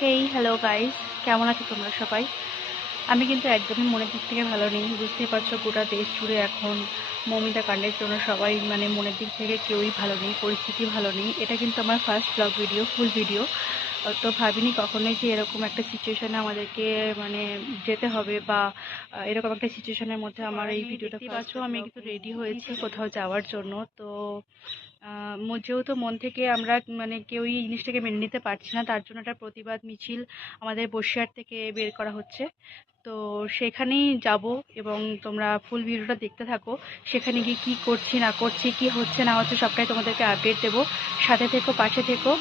Hey hello guys, কেমন আছো তোমরা সবাই? আমি কিন্তু একদমই মনের দিক থেকে ভালো নেই। বুঝতেই পারছো, গোটা দেশ জুড়ে এখন মৌমিতা কাণ্ডের জন্য সবাই মনের দিক থেকে কেউই ভালো নেই, পরিস্থিতি ভালো নেই। এটা কিন্তু আমার first blog video, full video. তো ভাবিনি কখনোই যে এরকম একটা সিচুয়েশনে আমাদেরকে যেতে হবে, বা এরকম একটা সিচুয়েশনের মধ্যে আমার এই ভিডিওটা পাচ্ছ। আমি কিন্তু রেডি হয়েছি কোথাও যাওয়ার জন্য। তো যেহেতু মন থেকে আমরা কেউই এই জিনিসটাকে মেনে নিতে পারছি না, তার জন্য একটা প্রতিবাদ মিছিল আমাদের বসিরহাট থেকে বের করা হচ্ছে। তো সেখানেই যাব, এবং তোমরা ফুল ভিডিওটা দেখতে থাকো। সেখানে গিয়ে কী করছি না করছি, কি হচ্ছে না হচ্ছে, সবটাই তোমাদেরকে আপডেট দেবো। সাথে থেকো, পাশে থেকো।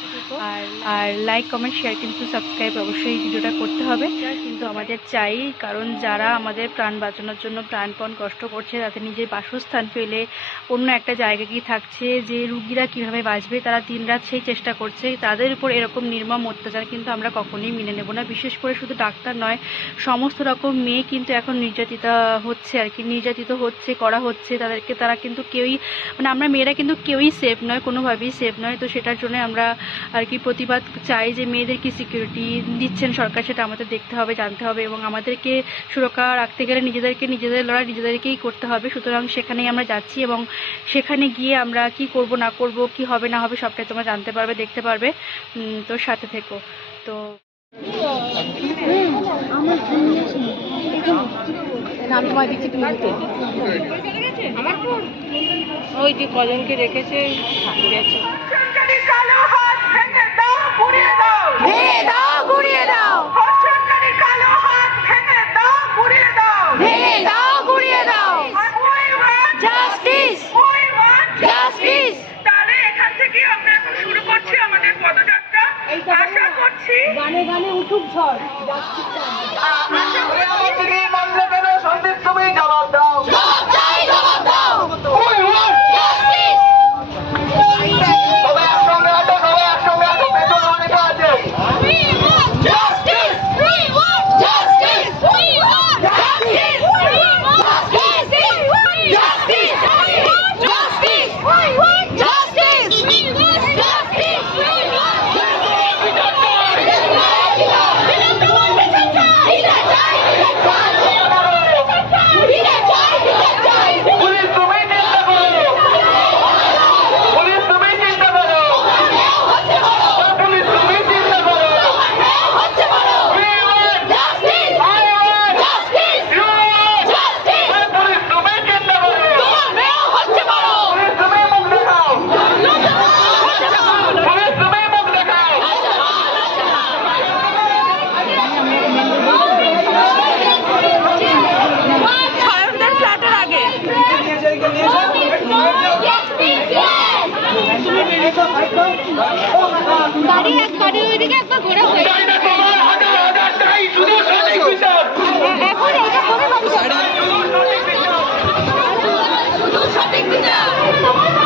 আর আর লাইক, কমেন্ট, শেয়ার, কিন্তু সাবস্ক্রাইব অবশ্যই ভিডিওটা করতে হবে। কিন্তু আমাদের চাই, কারণ যারা আমাদের প্রাণ বাঁচানোর জন্য প্রাণপণ কষ্ট করছে, তাদের নিজের বাসস্থান ফেলে অন্য একটা জায়গায় গিয়ে থাকছে, যে রুগীরা কীভাবে বাঁচবে তারা দিনরাত সেই চেষ্টা করছে, তাদের উপর এরকম নির্মম অত্যাচার কিন্তু আমরা কখনোই মেনে নেব না। বিশেষ করে শুধু ডাক্তার নয়, সমস্ত রকম মেয়ে কিন্তু এখন নির্যাতিত হচ্ছে আর কি, নির্যাতিত হচ্ছে, করা হচ্ছে তাদেরকে। তারা কিন্তু কেউই আমরা মেয়েরা কিন্তু কেউই সেফ নয়, কোনোভাবেই সেফ নয়। তো সেটার জন্য আমরা আর কি প্রতিবাদ চাই, যে মেয়েদের কি সিকিউরিটি দিচ্ছেন সরকার, সেটা আমাদের দেখতে হবে, জানতে হবে, এবং আমাদেরকে সুরক্ষা রাখতে গেলে নিজেদের লড়াই নিজেদেরকেই করতে হবে। সুতরাং সেখানেই আমরা যাচ্ছি, এবং সেখানে গিয়ে আমরা কি করব না করব, কি হবে না হবে, সবটাই তোমরা জানতে পারবে, দেখতে পারবে। তো সাথে থেকো। তো ওই যে কজনকে রেখেছে গেছে। গানে গানে উঠুক ঝড়। সন্দীপ, তুমি জবাব দাও। সবাই একসঙ্গে আছো, পেছনে অনেকে আছে। গাড়ি একবারে ওইদিকে একবার ঘোরা হয়ে এখন এটা করে সঠিক বিচার